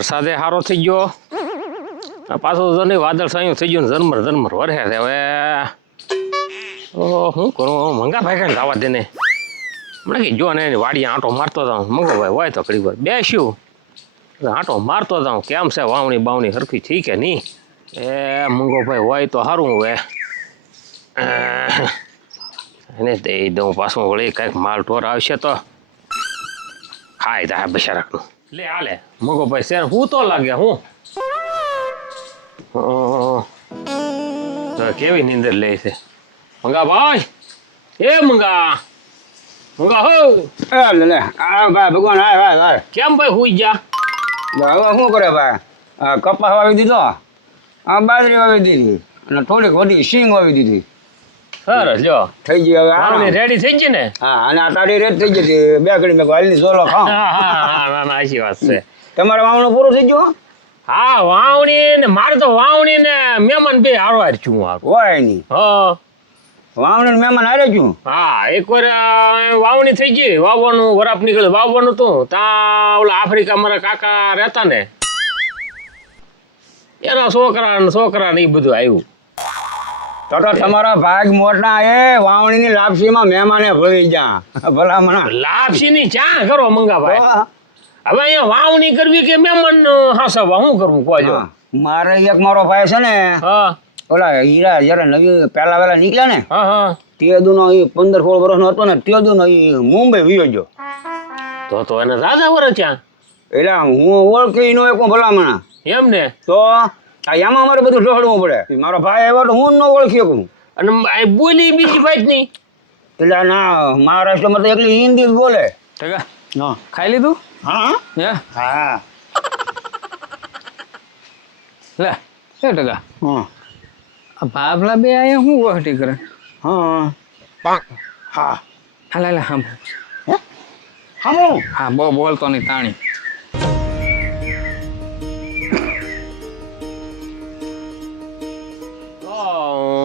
વરસાદે સારો થઈ ગયો પાછું જો નહીં વાદળ સાયું થઈ ગયું ઝરમર ઝરમર વરસે છે હવે શું કરું મંગા ભાઈ કાંઈ ગાવા દે ને હમણાં કે જો ને એની વાડીએ આંટો મારતો જાઉં મંગો ભાઈ હોય તો ઘડી વાર બેસ્યું આંટો મારતો જાઉં કેમ છે વાવણી બાવણી સરખી થઈ કે નહીં એ મંગો ભાઈ હોય તો સારું હવે એને દઈ દઉં પાછું વળી કાંઈક માલ ઢોર આવશે તો ખાઈ જાય બિચારાકનું લે હાલે મંગો ભાઈ શેર હું તો લાગે હું કેવી નીંદર લે છે મંગા ભાઈ એ મંગા મંગા હો લે લે આ ભાઈ ભગવાન હાય કેમ ભાઈ હુઈ જા હવે શું કરે ભાઈ કપાસ વાવી દીધો આ બાજરી વાવી દીધી અને થોડીક વધી સિંગ વાવી દીધી સરસ જો થઈ ગઈ હવે વાવણી રેડી થઈ ગઈ ને હા અને આ તારી રેટ થઈ ગઈ બે ઘડી મેં વાલી સોલો ખાવ ના સાચી વાત છે તમારે વાવણું પૂરું થઈ ગયું હા વાવણી ને મારે તો વાવણી ને મહેમાન બે હારવાર છું મારું હોય નહીં હા વાવણી મહેમાન હારે છું હા એકવાર વાવણી થઈ ગઈ વાવવાનું વરાપ નીકળે વાવવાનું હતું ત્યાં ઓલા આફ્રિકા મારા કાકા રહેતા ને એના છોકરા ને એ બધું આવ્યું તો તમારા ભાગ મોટા એ વાવણીની લાપસીમાં મહેમાને ભળી જા ભલામણા લાપસી ની ચા કરો મંગાભાઈ હવે અહીંયા વાવણી કરવી કે મહેમાન હાસવા શું કરવું કોજો મારે એક મારો ભાઈ છે ને હા ઓલા હીરા જયારે નવી પહેલા વેલા નીકળ્યા ને હા હા તે દુનો 15-16 વર્ષનો હતો ને તે દુનો મુંબઈ વિયો ગયો તો એને રાજા વર ત્યાં એટલે હું ઓળખી નો એક ભલામણા એમ ને તો આમાં અમારે બધું ઢોળવું પડે મારો ભાઈ આવ્યો તો હું ન ઓળખી શકું અને બોલી બીજી ભાઈ ની એટલે ના મહારાષ્ટ્રમાં તો એકલી હિન્દી જ બોલે ટકા ખાઈ લીધું હા હા લે ટકા હા ભાભલા બે આયા શું વહટી કરે હા હા હાલે હા હા બોલતો નહીં તાણી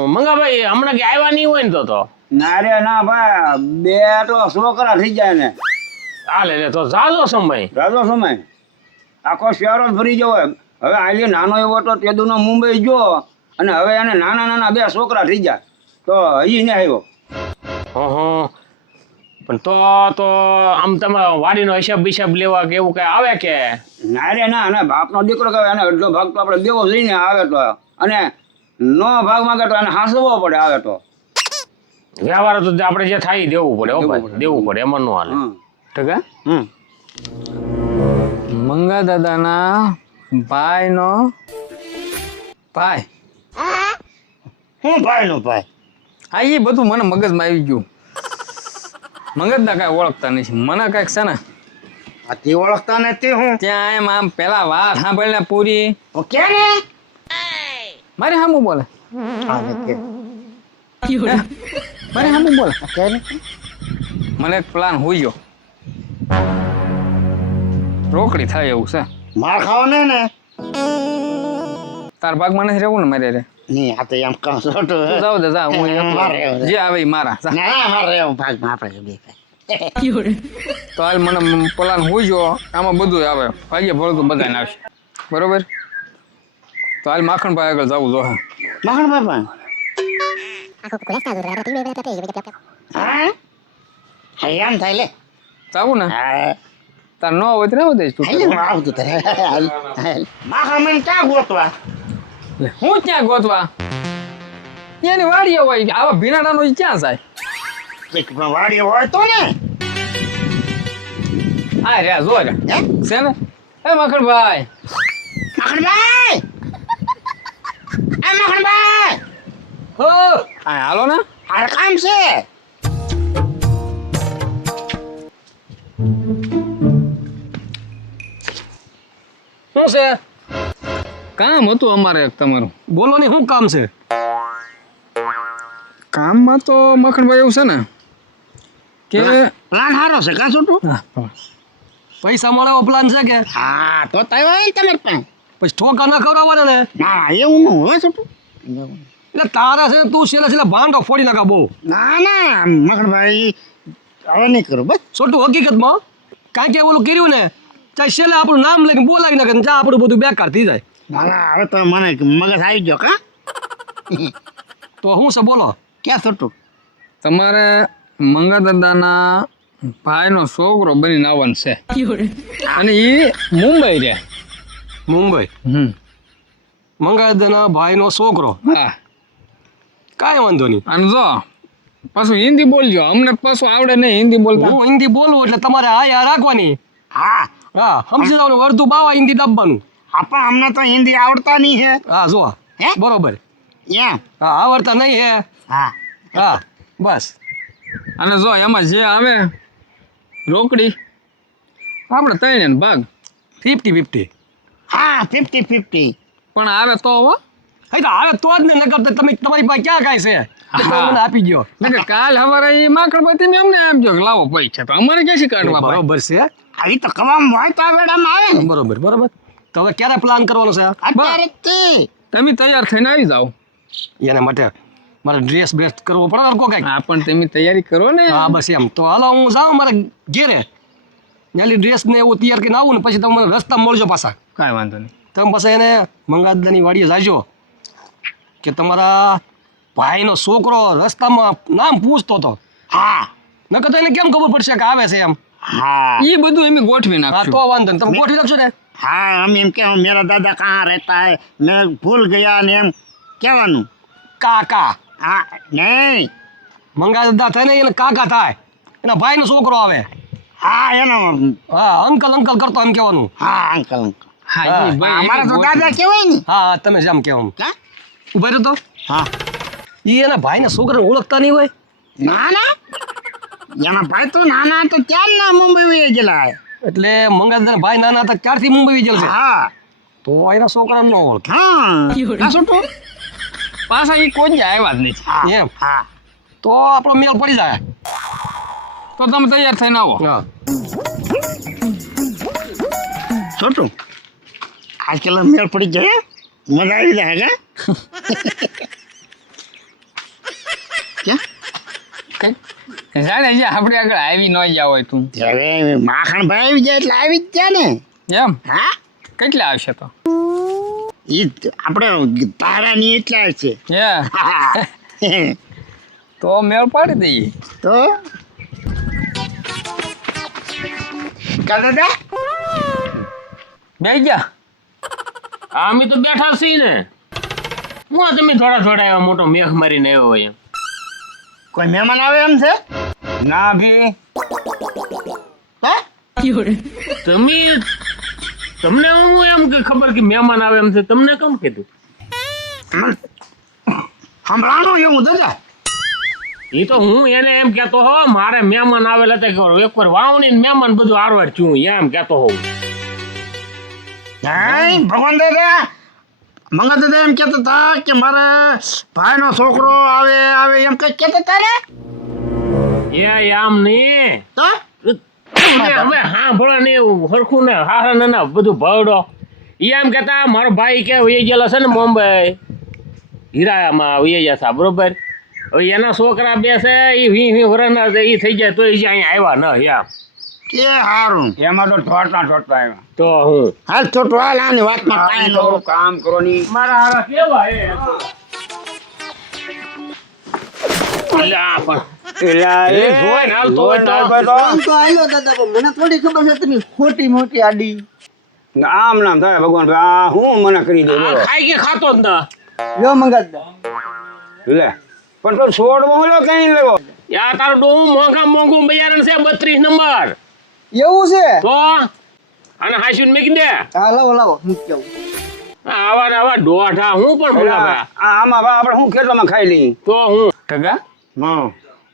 મંગાભાઈ હમણાં કે આવ્યા નહીં હોય ને તો ના રે ના ભાઈ બે તો છોકરા થઈ જાય ને હાલે તો ચાલો સમય રાજો સમય આખો શહેરો જ ભરી જવો હવે આજે નાનો એવો તો તેદુનો મુંબઈ ગયો અને હવે એને નાના બે છોકરા થઈ ગયા તો હજી ને આવ્યો પણ તો આમ તમારા વાડીનો હિસાબ લેવા કે એવું કઈ આવે કે ના રે ના બાપનો દીકરો કહે એને અડધો ભાગ તો આપણે દેવો લઈને આવે તો અને નો ભાગ માંગે તો એને હાંસવો પડે આવે તો વ્યવહાર તો આપણે જે થાય દેવું પડે એમાં નો હાલે ટકા મંગા દાદાના ભાઈનો ભાઈ શું ભાઈ નો ભાઈ હા એ બધું મને મગજમાં આવી ગયું મંગજના કાંઈ ઓળખતા નથી મને કાંઈક છે ને તે ઓળખતા નથી હું ત્યાં એમ આમ પેલા વાત સાંભળીને પૂરી કે ને મારે સામું બોલે મારે સામું બોલે મને એક પ્લાન હોઈ ગયો રોકડી થાય એવું છે માર ખાવાને ને તાર ભાગમાં નથી રહેવું ને મારે રે નહીં આ તો એમ કહું છું તો જાવ દે જા હું જે આવે ઈ મારા ના મારે ભાગમાં આપણે બે તો હાલ મને પ્લાન હોઈ ગયો આમાં બધું આવે ભાગ્ય ભળતું બધાને આવશે બરોબર તો હાલ માખણભાઈ આગળ જવું જો માખણભાઈ હા એમ થાય લે જાવું ને તાર ન હોય તો રહેવા દઈશ તું આવતું માખણ ક્યાં ગોતવા હું ક્યાં ગોતવા એની વાડીએ હોય આવા ભીનાડાનો ક્યાં જાય વાડી હોય તો ને હા રે જો રે છે ને એ મખણભાઈ હો હા હાલો ને આ કામ છે શું છે કામ હતું અમારે તમારું બોલો ને શું કામ છે કામમાં તો મખણભાઈ એવું છે ને કે પ્લાન સારો છે કાં છોટું પૈસા મળે એવો પ્લાન છે કે હા તો તય હોય તમારે પાસે પછી ઠોકા ના ખવડાવવાના ને ના એવું ન હોય છોટું એટલે તારા છે તું છેલ્લે ભાંડો ફોડી નાખા બહુ ના મખણભાઈ હવે નહીં કરું બસ છોટું હકીકતમાં કાંઈ કે ઓલું કર્યું ને ચાલ છેલ્લે આપણું નામ લઈને બોલાવી નાખે ચા આપણું બધું બેકાર થઈ જાય. ના ના હવે તો મને મગજ આવી ગયો કા તો શું છે બોલો. ક્યાં છોટું તમારે મંગાદાદાના ભાઈનો છોકરો બનીને આવવાનું છે અને એ મુંબઈ રહે. મુંબઈ મંગાદાના ભાઈનો છોકરો. હા કાંઈ વાંધો નહીં. અને જો પાછું હિન્દી બોલજો, અમને પાછું આવડે નહીં હિન્દી બોલતા. હું હિન્દી બોલું એટલે તમારે આ રાખવાની. હા હા સમજી જવાનું અડધું બાવા હિન્દી દાબવાનું. આપા અમને તો હિન્દી આવડતા નહીં છે હા જો હે? બરોબર. એમ હા આવડતા નહીં હે. હા હા બસ. અને જો એમાં જે આવે રોકડી આપણે ત્રણે ભાગ 50-50. હા 50-50 પણ આવે તો હો. હે તો આવે તો જ ને નકર તો તમે તમારી પાસે ક્યાં કાંઈ છે કે તમે મને આપી ગયો. નકર કાલ સવારે એ માકડપતિ મેં અમને આપજો કે લાવો પૈસા, તો અમારે ક્યાંથી કાઢવા ભાઈ? બરોબર છે. આવી તો કવામ હોય તો આ વેળામાં આવે ને બરોબર બરોબર. તો હવે ક્યારે પ્લાન કરવાનો છે અત્યારે તે તમે તૈયાર થઈને આવી જાઓ. એના માટે મારે ડ્રેસ બ્રેસ કરવો પડે હરકો કાંઈક. હા પણ તમે તૈયારી કરો ને. હા બસ એમ તો હાલો હું જાઉં મારે ઘેરે ત્યાંથી ડ્રેસ ને એવું તૈયાર કરીને આવું ને પછી તમે મને રસ્તામાં મળજો પાછા. કાંઈ વાંધો નહીં. તમે પાછા એને મંગાદાની વાડીએ જાજો કે તમારા ભાઈનો છોકરો રસ્તામાં નામ પૂછતો હતો. હા નકર તો એને કેમ ખબર પડશે કે આવે છે એમ. હા એ બધું અમે ગોઠવી હા નાખશું. તો વાંધો નહીં તમે ગોઠવી નાખશો ને. हाँ हम एम क्या मेरा दादा कहाँ रहता है मैं भूल गया ने एम कहेવાનું કાકા हाँ नहीं મંગાદા થાય ને એને કાકા થાય. એના ભાઈનો છોકરો આવે. हाँ एनो હા અંકલ અંકલ કરતો એમ કહેવાનું. हाँ अंकल अंकल હા હા, એ ભાઈ हमारा तो એની दादा ગોઠવી. केवाय नहीं હા હા તમે જેમ કહેવાનું. क्या ઉભા રહ્યો તો हाँ એ એના ભાઈના છોકરાને ઓળખતા નહીં હોય. ना ना એના ભાઈ તો નાના તો ત્યાં ના મુંબઈ વહી ગયેલા હે એટલે મંગાદાના ભાઈ નાના હતા ક્યારથી મુંબઈ ગયેલ છે. હા તો એના છોકરાને ન ઓળખે. હા આ છોટું પાછા એ કોઈ જ આવ્યા જ નથી. હા એમ હા તો આપણો મેળ પડી જાય. તો તમે તૈયાર થઈને આવો. હા છોટું આજકાલ મેળ પડી જાય મજા આવી જાય ક્યાં જાણે છે આપણે આગળ આવી ન ગયા હોય તું. હવે માખણ ભાઈ આવી જાય એટલે આવી જ જાય ને એમ હા કેટલા આવશે તો? ઈ આપણે તારાની એટલા છે હે તો મેળ પાડી દઈએ. તો કા દાદા બે ગયા. હા અમે તો બેઠા છીએ ને. હું તમે થોડા એવા મોટો મેઘ મારીને આવ્યો હોય એમ. કોઈ મહેમાન આવે એમ છે ના ભી હા તમે તમને હું એમ કે ખબર કે મહેમાન આવે એમ છે તમને કેમ કીધું? સંભળાણું એવું દાદા એ તો હું એને એમ કહેતો હો મારે મહેમાન આવેલા હતા કે એકવાર વાવણી ને મહેમાન બધું આરવાર છું એમ કહેતો હોઉં. નહીં ભગવાન દાદા મંગા દાદા એમ કહેતા હતા કે મારે ભાઈનો છોકરો આવે આવે એમ કઈ કહેતા હતા ને એ આમ નહીં. તો તમે હવે હા ભળો ને એવું હરખું ને હારા ના બધું ભવડો. એ એમ કહેતા મારો ભાઈ કે વહી ગયેલો છે ને મુંબઈ હીરામાં વહી ગયા હતા બરોબર. હવે એના છોકરા બે છે એ વી વરના એ થઈ જાય તો એ અહીંયા આવ્યા ન એમ. કે સારું એમાં તો ઠોટતા આવ્યા. તો હું હાલ છોટું હાલ આની વાતમાં કાંઈ ન થોડું કામ કરો ની. મારા હારા કેવા એ અલ્યા પણ એ જોઈને હાલતો હોય તો. મને થોડી ખબર છે તમે ખોટી મોટી આડી આમ નામ થાય ભગવાન આ હું મને કરી દે બોલો. આ ખાઈ કે ખાતો જ ના. યો મંગાદા લે પણ તો છોડવો લો કઈ લેવો યા તારું ડોહું મોંઘું બિયારણ છે 32 નંબર. એવું છે તો અને હાસુન મૂકી દે. હા લાવો લાવો મૂકી જાઉં આવા ડોઢા હું પણ બોલાવા. આમાં આપણે શું કેટલામાં ખાઈ લઈએ તો હું ટકા હા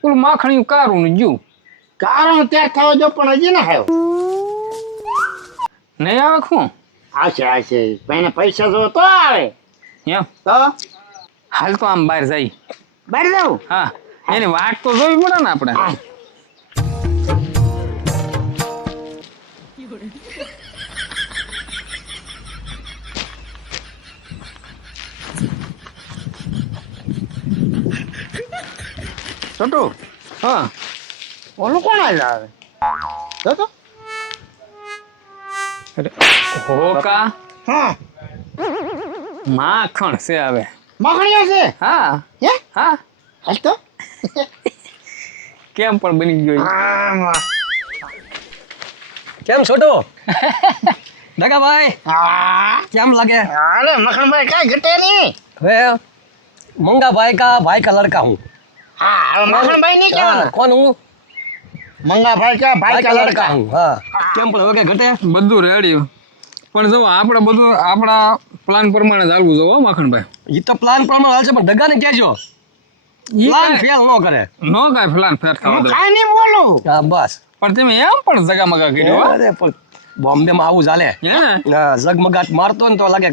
પેલું માખણિયું કારું ને જ્યું કારણ ત્યાં થયો જો પણ હજી ના આવ્યો નહીં આવે શું આવશે ભાઈને પૈસા જો તો આવે એમ તો હાલ તો આમ બહાર જાય. બહાર જાવ હા એની વાટ તો જોવી પડે ને આપણે. છોટું હા ઓલું કોણ આવ્યા આવે તો હોકા હા માખણ છે હવે. માખણીઓ છે હા હે હા હાલ તો કેમ પણ બની ગયો ઈ? આમાં. કેમ છોટો દગાભાઈ હા કેમ લાગે અરે મખણભાઈ કાંઈ ઘટે નહીં હવે मंगा भाई का लड़का हूँ હા હવે મખણભાઈ નહીં हाँ, કહેવાનું कौन हूँ મંગાભાઈ કા ભાઈ કા લડકા हूँ हाँ કેમ પણ હવે ઘટે બધું રેડી પણ જો આપણે બધું આપણા પ્લાન પ્રમાણે ચાલવું જો હો માખણભાઈ. ये तो प्लान प्रमाण हाल છે પણ દગાને કહેજો ઈ પ્લાન કાંઈ- ફેલ ન કરે નો કાંઈ પ્લાન ફેર થવા હું દો. કાંઈ નહીં બોલું હા બસ પણ તમે એમ પણ જગામગા કર્યો હો. અરે પણ બોમ્બે માં આવું ચાલે હે ને હા ઝગમગાટ મારતો ને તો લાગે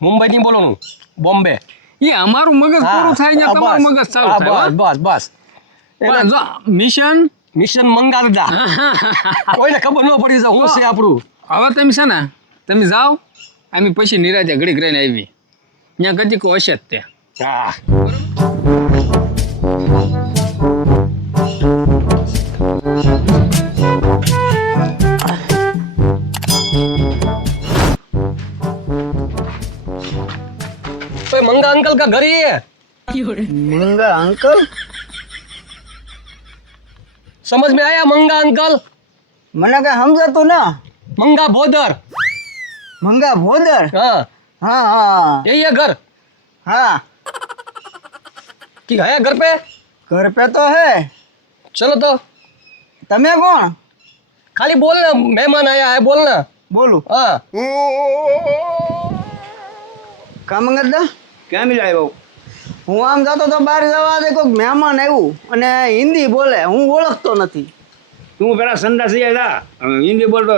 મુંબઈ ની બોલવાનું બોમ્બે એ અમારું મગજ પૂરું થાય ને તમારું મગજ ચાલુ થાય હો. બસ બસ પણ જો મિશન મિશન મંગારદા કોઈને ખબર ન પડી જાય હું છે આપણું હવે તમે છે ને તમે જાઓ અમે પછી નિરાજે ઘડીક રહીને આવી ત્યાં કદી કો હશે જ ત્યાં. હા कोई मंगा अंकल का घर ही है મંગા અંકલ समझ में आया मंगा अंकल મને કઈ સમજાતું ના मंगा बोदर મંગા ભોદર हाँ હા હા यही है घर હા कि है घर पे ઘર પે તો હે चलो तो તમે કોણ खाली बोलना मेहमान आया है बोलना બોલું हाँ કામ કરતા કેમ લાવ્યો હું આમ જતો તો બહાર જવા દે કોઈક મહેમાન આવ્યું અને હિન્દી બોલે હું ઓળખતો નથી તું પેલા સંડાસ જઈ જા હિન્દી બોલતો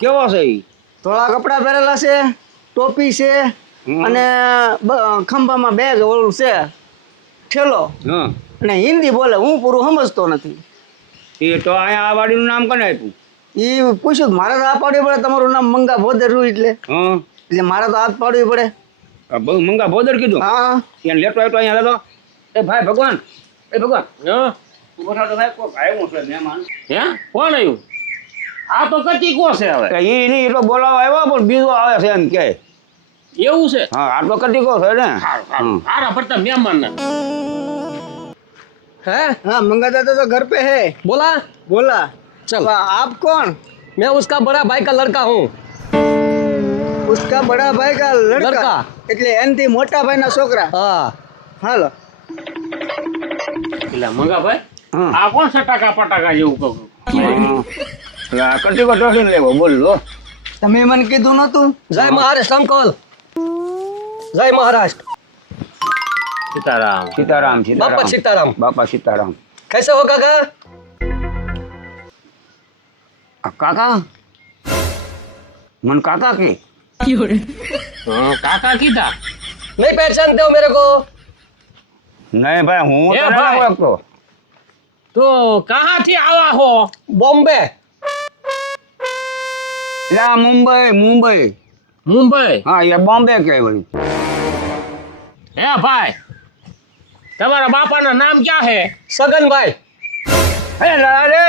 કેવો છે ઈ થોડા કપડાં પહેરેલા છે ટોપી છે હમ. અને ખંભામાં બેગ ઓલું છે ઠેલો હા અને હિન્દી બોલે હું પૂરું સમજતો નથી એ તો અહીંયા આ વાડીનું નામ કોને આપ્યું એ પૂછ્યું મારે તો આ પાડવી પડે તમારું નામ મંગા ભોદર રૂ એટલે હા મારે તો હાથ પાડવી પડે આ બહુ મંગા બોદર કીધું હા ત્યાં લેતો આવ્યો અહીંયા લેતો એ ભાઈ ભગવાન હા તું બેઠા તો ભાઈ કોક આવ્યું છે મહેમાન હે કોણ આવ્યું આ તો કતીકો છે હવે એ નહીં એ તો બોલાવા આવ્યો પણ બીજો આવે છે એમ કે એવું છે હા આ તો કટીકો છે ને હમ. હારા પડતા મહેમાન ના है हाँ मंगा दादा तो घर पे है बोला बोला चल तो आप कौन मैं उसका बड़ा भाई का लड़का हूँ उसका बड़ा भाई का लड़का लड़का। એટલે એનથી મોટા ભાઈના છોકરા हाँ હાલો એટલે મંગાભાઈ હા. આ કોણ સટાકા પટાકા જેવું કહું એટલે આ કટીકો ટોકીને લેવો બોલ લો તમે મને કીધું નતું जय महाराष्ट्र अंकल जय महाराष्ट्र સીતારામ સીતારામ बापा सीताराम બાપા સીતારામ कैसे हो काका આ કાકા મન કાકા કે હા, કાકા કીધા नहीं पहचानते हो मेरे को નહીં ભાઈ હું એ તો ના ભાઈ. ઓળખતો તો કહાથી આવા હો बॉम्बे એટલે આ મુંબઈ મુંબઈ હા એ બોમ્બે કે વળી હે ભાઈ તમારા બાપાનું નામ ક્યાં હે सगन भाई હે રે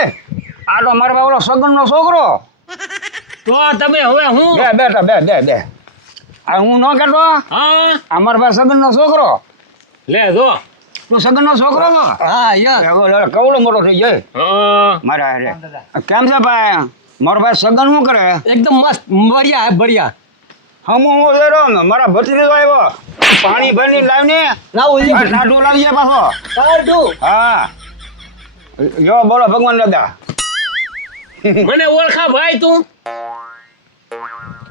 આ તો મારા બાવલો સગનનો છોકરો તો તમે હવે હું બે બેટા બે આ હું ન કહેતો હા આ મારા ભાઈ સગનનો છોકરો લે જો તું સગનનો છોકરો છો हाँ यार કવડો મોટો થઈ જાય હા મારા હારે કેમ છે ભાઈ મારો ભાઈ સગન શું કરે एकदम मस्त बढ़िया है बढ़िया હું જરો ને મારા ભત્રીજો આવ્યો પાણી ભરીને લાવીને लाओ ये આ ટાટો લાવી જાય પાછો काटू હા જો બોલો ભગવાન દાદા મને ઓળખા ભાઈ તું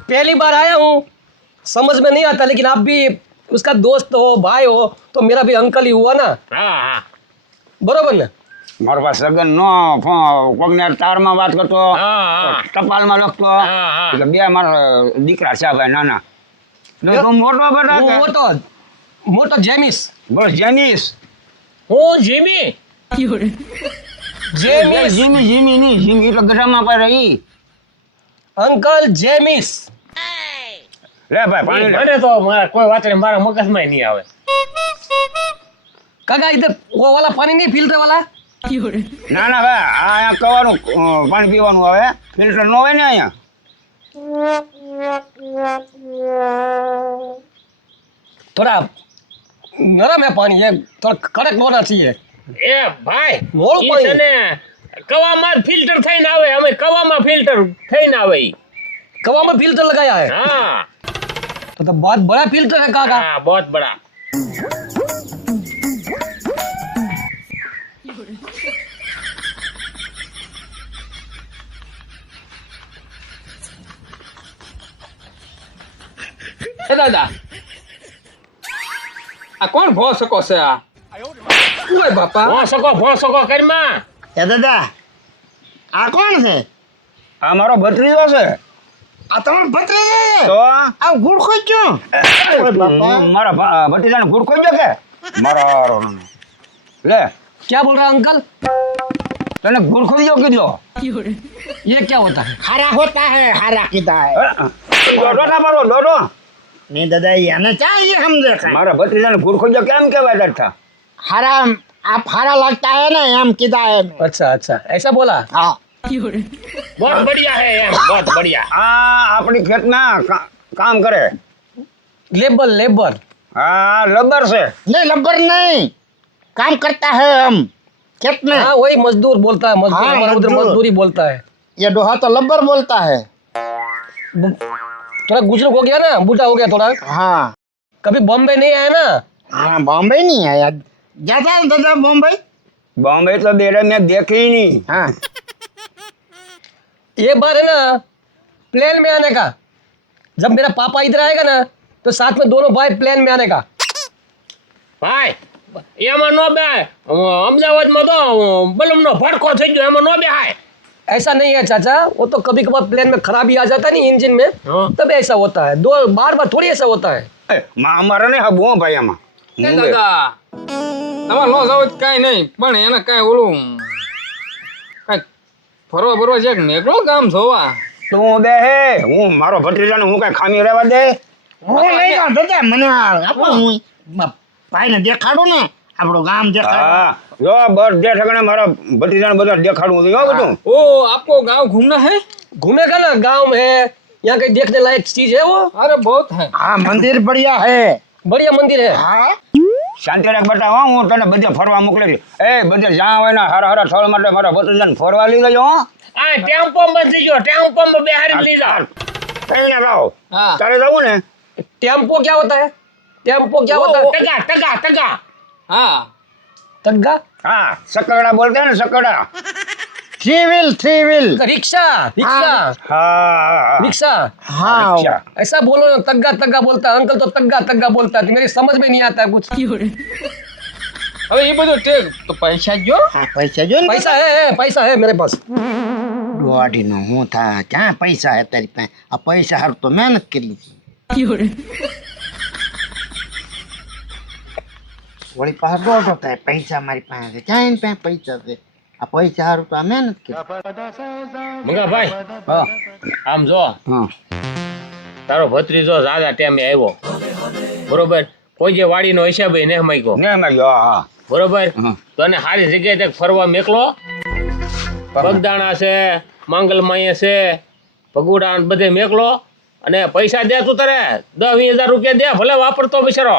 पहली बार आया हूँ समझ में नहीं आता लेकिन आप भी उसका दोस्त हो भाई हो तो मेरा भी अंकल ही हुआ ना હા હા बरोबर ना મારો ભાઈ સગન નો કોકને તારમાં વાત કરતો હા હા ટપાલમાં લખતો હા, હા. એટલે બે મારા દીકરા છે ભાઈ નાના એટલે તું મોટો બેટા वो કે? मोटो जेमिस બસ જેનીસ હું જીમી जेमिस જીમી જીમી નહીં જીમી એટલે ગઢામાં પાડે ઈ अंकल जेमिस લે ભાઈ પાણી લે મને તો મારા કોઈ વાત નહીં મારા મગજમાં નહીં આવે काका इधर वो वाला पानी नहीं फिल्टर वाला ના ના ભાઈ આ અહીંયા કવાનું પાણી પીવાનું આવે ફિલ્ટર ન હોય ને અહીંયા थोड़ा नरम है पानी ये थोड़ा कड़क होना चाहिए એ ભાઈ મોળું ઈ પાણી. છે ને કવામાં ફિલ્ટર થઈને આવે અમે કવામાં ફિલ્ટર થઈને આવે ઈ. कवा में फिल्टर लगाया है हाँ तो बहुत बड़ा फिल्टर है काका हाँ बहुत बड़ा એ દાદા આ કોણ ભો શકો છે આ ઓય બાપા ભો સકો કરમાં એ દાદા આ કોણ છે આ મારો ભત્રીજો છે આ તમારો ભત્રીજો છે તો આ ગુડ ખોઈ ગયો ઓય બાપા મારા ભત્રીજાને ગુડ ખોઈ ગયો કે મારા લે क्या बोल रहा है अंकल તને ગુડ ખોઈ ગયો કીધો ये क्या होता है હારા હોતા હે હારા કીધા હે દોડો ના મારો દોડો નહીં દાદા એને ચા ये સમજે છે મારા ભત્રીજાને ગુડ ખોઈ ગયો કેમ કહેવાય ડરતા હારા आप हारा लगता है ना एम किदा है अच्छा अच्छा ऐसा बोला हाँ बहुत बढ़िया है એમ बहुत बढ़िया આ આપણી ખેતના કામ કરે लेबर लेबर આ લબર છે नहीं लब्बर नहीं काम करता है हम खेत में हाँ वही मजदूर बोलता है मजदूर हाँ, हमारा उधर मजदूर। मजदूरी बोलता है ये डोहा तो लब्बर बोलता है थोड़ा बुजुर्ग हो गया ना बूढ़ा हो गया थोड़ा हाँ कभी बॉम्बे नहीं आया ना हाँ बॉम्बे नहीं है यार जाता है दादा बॉम्बे बॉम्बे तो बेरे में देखी ही नहीं हाँ ये बार है ना प्लेन में आने का जब मेरा पापा इधर आएगा ना तो साथ में दोनों भाई प्लेन में आने का ભાઈ એમાં નો બે અમદાવાદમાં તો બલમનો ભડકો થઈ ગયો એમાં નો બે હાય ऐसा नहीं है चाचा वो तो कभी कभार प्लेन में खराबी आ जाता है नहीं इंजन में हाँ। तब ऐसा होता है दो बार बार थोड़ी ऐसा होता है અમારે ને હા બહુ ભાઈ આમાં એ દાદા તમારે નો જાવ કાંઈ નહીં પણ એને કાંઈ ઓલું કાંઈક ફરવા બરવા છે કે નીકળો ગામ જોવા તું બે હે હું મારો ભત્રીજાને હું કઈ ખામી રહેવા દે હું લઈ જાઉં દાદા મને આપો હું ભાઈને દેખાડું ને આપણું ગામ દેખાડું હા જો બધે ઠેકાણે મારા ભત્રીજાને બધા દેખાડવું હતું હો બધું ओ आपको गांव घूमना है घूमेगा ना गांव में है यहाँ कहीं देखने लायक चीज है वो अरे बहुत है हाँ मंदिर बढ़िया है बढ़िया मंदिर है हाँ શાંતિ રાખ બેટા હો હું તને બધે ફરવા મોકલી દઈશ એ બધે જ્યાં હોય ને હારા હારા સ્થળ માટે મારા ભત્રીજાને ફરવા લઈ જજો હો આ ટેમ્પોમાં જઈ ગયો ટેમ્પોમાં બેહારી લઈ જાઓ કઈ ના રહો हाँ તારે જવું ને टेम्पो क्या होता है टेम्पो क्या होता है ટકા ટકા ટકા हाँ तग्गा હા સકરડા બોલતા ને સકરડા थ्री व्हील रिक्शा रिक्शा હા रिक्शा हाँ अच्छा। ऐसा बोलो ना तग्गा तग्गा बोलता है अंकल तो तग्गा बोलता है तो मेरी समझ में नहीं आता है कुछ હવે એ બધું ઠીક તો પૈસા જો हाँ पैसा जो पैसा है मेरे पास દોઢી નો હું થા ક્યાં પૈસા હે તારી પાસે આ પૈસા હારું તો મહેનત કરી વળી પાસે દોઢો થાય પૈસા મારી પાસે છે ક્યાં એની પાસે પૈસા છે આ પૈસા હારું તો આ મહેનત કરી મંગા ભાઈ हाँ આમ જો હા તારો ભત્રીજો જાજા ટાઈમે આવ્યો બરોબર કોઈ જે વાડીનો હિસાબ ને માગ્યો ને મેં ગયો હા બરોબર હા. તો એને સારી જગ્યાએ તક ફરવા મેકલો બગદાણા છે માંગલમાય છે ભગુડા ને બધે મેકલો અને પૈસા દે તું તારે 10-20 હજાર રૂપિયા દે ભલે વાપરતો બિચારો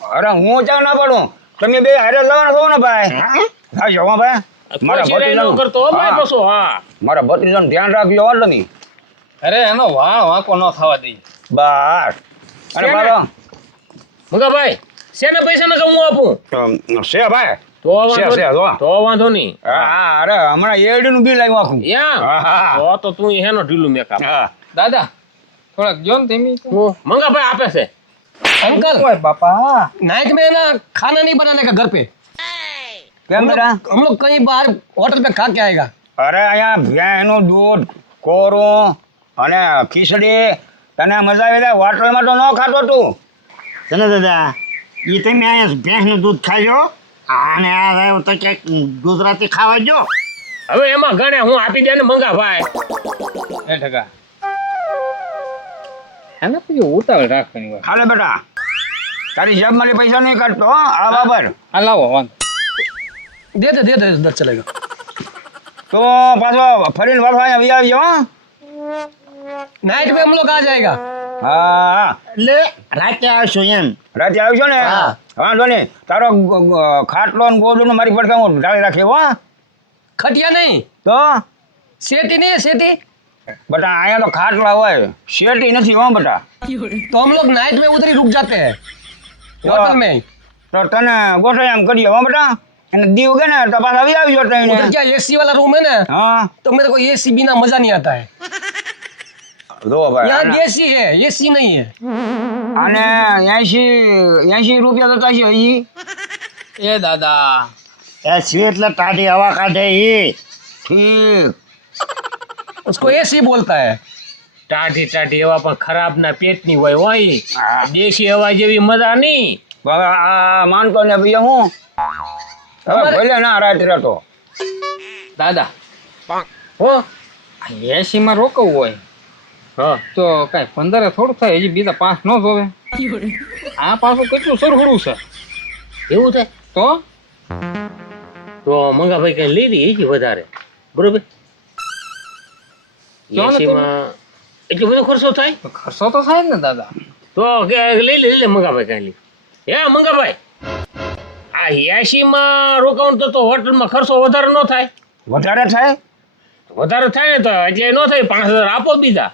અરે હું ચા ના પાડું તમે બે હારે લાવવાના છો ને ભાઈ હા જો હો ભાઈ મારા કોઈ સિરાય ન ભત્રીજાનું- કરતો હો ભાઈ હા. પાછો હા મારા ભત્રીજાનું ધ્યાન રાખજો હો તમે અરે એનો વાળ વાંકો ન થવા દઈ બસ અને શેને? મારો મંગા ભાઈ શેના પૈસા ને હું આપું છે ભાઈ તો છે, વાંધો છે, જો. તો વાંધો નહીં હા અરે હમણાં એડીનું બિલ આવ્યું આખું યા હા. તો તું હેનો ઢીલું મેકઅપ હા દાદા થોડાક જો ને તેમી મંગા ભાઈ આપે છે अंकल ઓય બાપા नाइट में ना खाना नहीं बनाने का घर पे કેમ બેટા हम लोग कहीं बाहर होटल पे खा के आएगा અરે અહીંયા ભેંસનું દૂધ કોરું અને ખીચડી તને મજા આવી જાય હોટલમાં તો ન ખાતો તું ચલો દાદા એ તમે અહીંયા ભેંસનું દૂધ ખાજો અને આ રહ્યું તો ક્યાંક ગુજરાતી ખાવા જો હવે એમાં ગણે હું આપી દે ને મંગા ભાઈ એ ઠકા એને પછી ઉતાવળ રાખવાની હોય હાલે બેટા તારી જેબમાંથી પૈસા નહીં કાઢતો હો, આ બાબર હા લાવો વાંધો दे दे इधर चलेगा તો પાછો ફરીને પાછો અહીંયા આવી આવજો હો नाइट में हम लोग आ जाएगा હા એટલે રાતે આવશું એમ. રાતે આવશો ને હા. વાંધો નહીં તારો ખાટલો ને ગોદડું મારી પડખે હું ઢાળી રાખી હો खटिया नहीं તો सेटी नहीं है सेटी બટા અહીંયા તો ખાટલા હોય શેટી નથી હો બટા तो हम लोग नाइट में उधर ही रुक जाते हैं होटल में તો તને ગોઠવી એમ કરીએ હો બટા અને દીવ કે ને તો પાછા આવી આવજો उधर ટ્રેન क्या एसी वाला रूम है ना હા तो मेरे को एसी बिना मजा नहीं आता है જો ભાઈ यहाँ આને- देसी है एसी नहीं है આને 80 રૂપિયા થતા છે હજી એ દાદા એ શું એટલે ટાઢી હવા કાઢે ઈ. ઠીક उसको एसी बोलता है ટાઢી ટાઢી હવા પણ ખરાબ ના પેટની હોય હોય હા. દેશી હવા જેવી મજા નહીં. હવે આ માનતો ને ભાઈ હું હવે ભલે ના રાત રહેતો દાદા હો એસી માં રોકવું હોય હા તો કઈ 15 થોડું થાય, હજી બીજા 5 ન જોવે. આ પાછું કેટલું સરખું છે એવું થાય તો તો મંગાભાઈ કઈ લઈ લઈએ કે વધારે બરોબર જો ને એસીમાં એટલો બધો ખર્ચો થાય ખર્ચો તો થાય જ ને દાદા. તો લઈ લે મંગાભાઈ કઈ લઈ હે મંગાભાઈ આ એસીમાં રોકાણ તો હોટલમાં ખર્ચો વધારે ન થાય વધારે થાય વધારે થાય ને તો એટલે ન થાય 5,000 આપો બીજા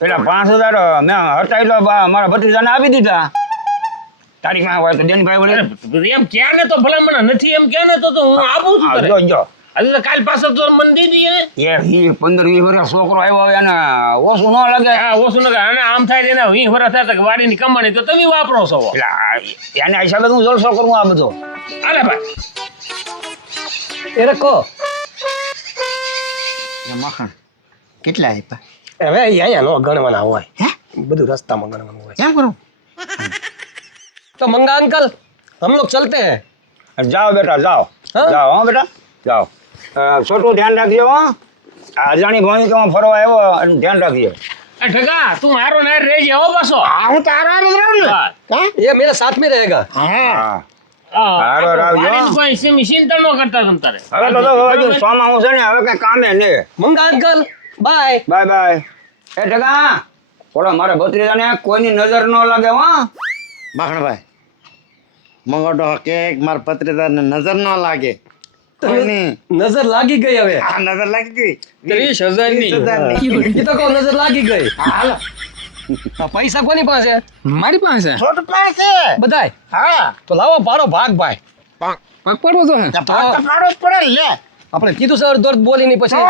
પેલા 5,000 મેં હતા એટલે મારા ભત્રીજાને આપી દીધા તારીખમાં હોય તો દેનભાઈ વડે એમ ક્યાં ને તો ભલામણ નથી એમ ક્યાં ને તો હું આપું છું હા, કરે. જો જો હજુ તો કાલ પાછો તો મને દીધી ને એ 15-20 વર્ષ છોકરો આવ્યો હોય એને ઓછું ન લાગે હા ઓછું ન કરે. અને આમ થાય છે ને 20 વર્ષ થાય તો વાડીની કમાણી તો તમે વાપરો છો એટલે એના હિસાબે હું જલસો કરું આ બધો અરે ભાઈ એ રખો એ મખણ કેટલા આપ્યા? હવે અહીંયા નો ગણવાના હોય બધું રસ્તામાં ગણવાનું હોય કેમ કરું? तो मंगा अंकल हम लोग चलते हैं જાઓ બેટા જાઓ હા? જાઓ હા બેટા જાઓ છોટું ધ્યાન રાખજો હો આ અજાણી ભૂમિકામાં ફરવા આવ્યો એનું ધ્યાન રાખજો આ ઢગા તું મારો ના રહેજે હો પાછો હું તારા હારે જ રહું ને. હા. હા? ये मेरे साथ में रहेगा હા. હા હા, હારો રાવજો. વાડીની કોઈ ચિંતા ન કરતા તમ તારે હવે તો જો હવે સોમાં છે ને હવે કઈ કામે નહીં मंगा अंकल बाय બાય બાય એ ઢગા થોડો મારા ભત્રીજાને કોઈની નજર ન લાગે હો મખણભાઈ મંગોડો કે મારા પત્રીદારને નજર ન લાગે કોઈની. नजर लागी गई હવે આ નજર લાગી ગઈ 30,000 ની 30,000 એ તો કહો નજર લાગી ગઈ હાલો આ પૈસા કોની પાસે મારી પાસે છોટું પાસે બધાય હા તો લાવો પાડો ભાગ ભાઈ પગ પડવો તો હે. ભાગ તો પાડો જ પડે ને, લે આપણે કીધું સર દોર બોલી નહીં પછી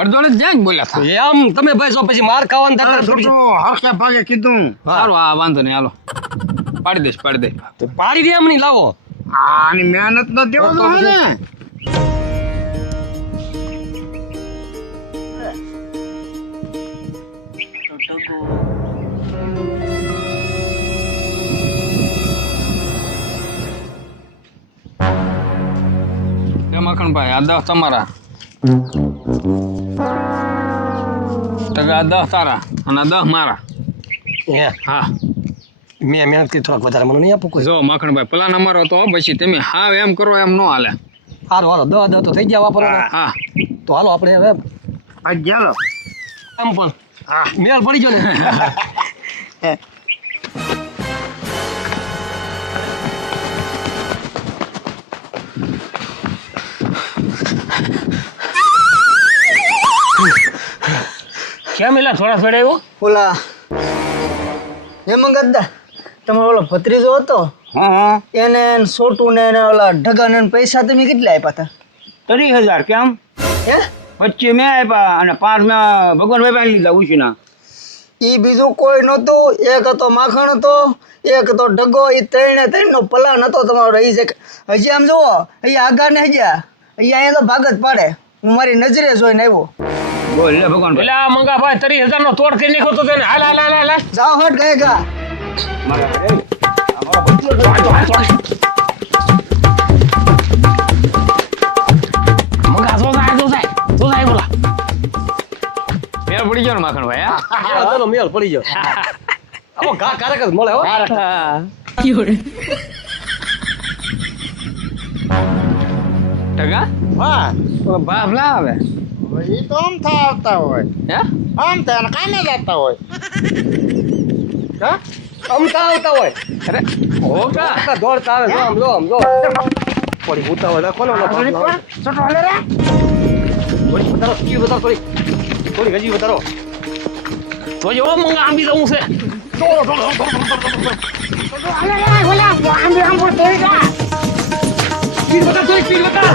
અડધો ને જ્યાં જ બોલ્યા હતા. આમ તમે ભાઈ છો પછી માર ખાવાનું તારે થતા થોડી છોટું હરખે ભાગે કીધું સારું, આ વાંધો નહીં, હાલો પાડી દઈશ પાડી દે. તો પાડી દે એમ નહીં લાવો આની મહેનત ન દેવો તો હે ને એ મખણભાઈ આ 10 તમારા, ટકા આ 10 તારા અને આ 10 મારા. હે હા મેં મહેનત કરી થોડાક વધારે મને નહીં આપો કોઈ જો મખણભાઈ પ્લાન અમારો તો પછી તમે હાવ એમ કરો એમ ન હાલે. હાલો હાલો દસ તો થઈ ગયા વાપરવાના હા તો હાલો આપણે હવે આ ચાલો આમ પણ મેળ પડી ગયો ને કેમ એલા થોડા થોડા ઓલા હે મંગાદા તમારો ઓલો ભત્રીજો હતો હા હા એને ને છોટું ને એને ઓલા ઢગાને ને પૈસા તમે કેટલા આપ્યા હતા 30,000 કેમ હે 25 મેં આપ્યા અને 5 મેં ભગવાન ભાઈ લીધા ઉછીના એ બીજું કોઈ નહોતું, એક હતો માખણ હતો, એક હતો ઢગો, એ ત્રણનો પ્લાન હતો તમારો. એ જે હજી આમ જુઓ અહીંયા આગળ ને હજી અહીંયા તો ભાગ જ પાડે. હું મારી નજરે જોઈને આવ્યો. બોલ લે ભગવાન ભાઈ પેલા મંગાભાઈ 30,000 નો તોડ કરી નાખ્યો તો તેને હાલ હાલ હાલ હાલ હાલ. જાઓ હટ ગયે ગા. મંગા જો જાય બોલા મેળ પડી ગયો ને મખણભાઈ. હા ચાલો મેળ પડી ગયો આવો ઘા કારક જ મળે હો ટકા હા બાપ ના આવે એ તો આમ આવતા હોય હે આમ તો એને કામે જતા હોય હા અમતા આવતા હોય અરે હોગા આખા દોડતા આવે જો આમ જો આમ જો થોડી ઉતાવળ રાખો ને ઓલા આગળ બાપલા. પણ છોટો હાલે રે થોડી વધારો સ્પીડ વધારો થોડી હજી વધારો તો જો મંગા આંબી દઉં છે છોટો હાલે રે ઓલા આંબે આંબો તેરી જા સ્પીડ વધારો થોડી સ્પીડ વધારો